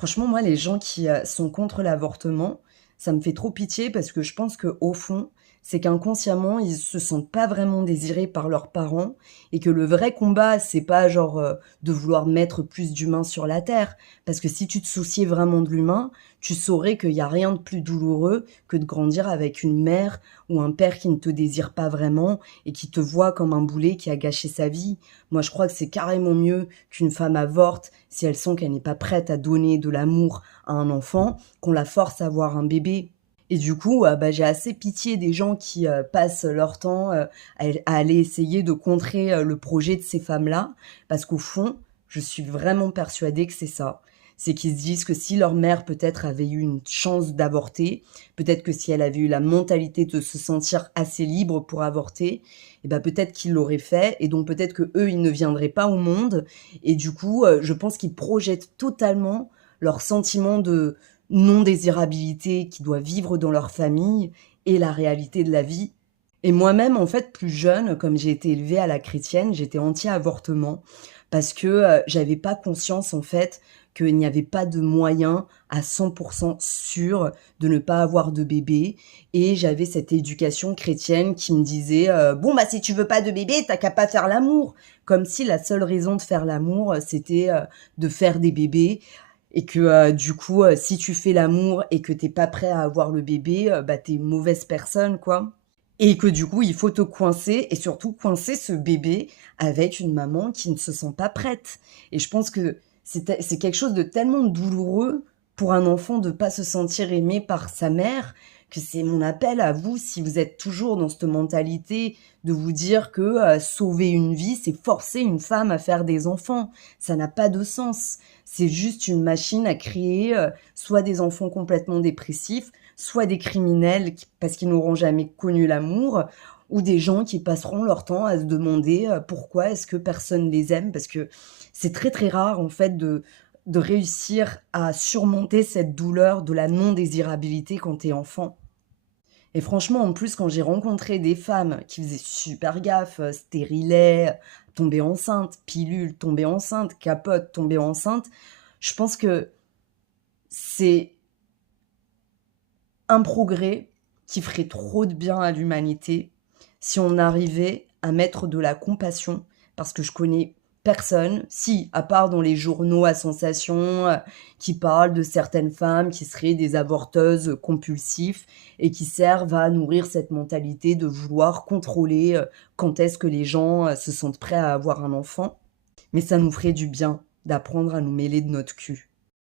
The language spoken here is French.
Franchement, moi, les gens qui, sont contre l'avortement, ça me fait trop pitié parce que je pense qu'au fond, c'est qu'inconsciemment, ils se sentent pas vraiment désirés par leurs parents et que le vrai combat, c'est pas genre, de vouloir mettre plus d'humains sur la terre. Parce que si tu te souciais vraiment de l'humain, tu saurais qu'il y a rien de plus douloureux que de grandir avec une mère ou un père qui ne te désire pas vraiment et qui te voit comme un boulet qui a gâché sa vie. Moi, je crois que c'est carrément mieux qu'une femme avorte si elle sent qu'elle n'est pas prête à donner de l'amour à un enfant, qu'on la force à avoir un bébé. Et du coup, bah, j'ai assez pitié des gens qui, passent leur temps, à aller essayer de contrer, le projet de ces femmes-là. Parce qu'au fond, je suis vraiment persuadée que c'est ça. C'est qu'ils se disent que si leur mère peut-être avait eu une chance d'avorter, peut-être que si elle avait eu la mentalité de se sentir assez libre pour avorter, et bah, peut-être qu'ils l'auraient fait et donc peut-être qu'eux, ils ne viendraient pas au monde et du coup, je pense qu'ils projettent totalement leur sentiment de non-désirabilité qui doit vivre dans leur famille et la réalité de la vie. Et moi-même, en fait, plus jeune, comme j'ai été élevée à la chrétienne, j'étais anti-avortement parce que, j'avais pas conscience, en fait, qu'il n'y avait pas de moyen à 100 sûr de ne pas avoir de bébé et j'avais cette éducation chrétienne qui me disait, «Bon, bah, si tu veux pas de bébé, tu qu'à pas faire l'amour». Comme si la seule raison de faire l'amour, c'était, de faire des bébés et que, du coup, si tu fais l'amour et que tu pas prêt à avoir le bébé, bah, tu une mauvaise personne, quoi. Et que du coup, il faut te coincer et surtout coincer ce bébé avec une maman qui ne se sent pas prête. Et je pense que c'est quelque chose de tellement douloureux pour un enfant de pas se sentir aimé par sa mère, que c'est mon appel à vous, si vous êtes toujours dans cette mentalité de vous dire que, sauver une vie, c'est forcer une femme à faire des enfants. Ça n'a pas de sens. C'est juste une machine à créer, soit des enfants complètement dépressifs, soit des criminels qui parce qu'ils n'auront jamais connu l'amour ou des gens qui passeront leur temps à se demander, pourquoi est-ce que personne les aime? Parce que c'est très, très rare en fait de réussir à surmonter cette douleur de la non-désirabilité quand tu es enfant. Et franchement, en plus, quand j'ai rencontré des femmes qui faisaient super gaffe, stérilet, tomber enceinte, pilule, tomber enceinte, capote, tomber enceinte, je pense que c'est un progrès qui ferait trop de bien à l'humanité si on arrivait à mettre de la compassion, parce que je connais personne, si, à part dans les journaux à sensation, qui parlent de certaines femmes qui seraient des avorteuses compulsives et qui servent à nourrir cette mentalité de vouloir contrôler, quand est-ce que les gens, se sentent prêts à avoir un enfant. Mais ça nous ferait du bien d'apprendre à nous mêler de notre cul.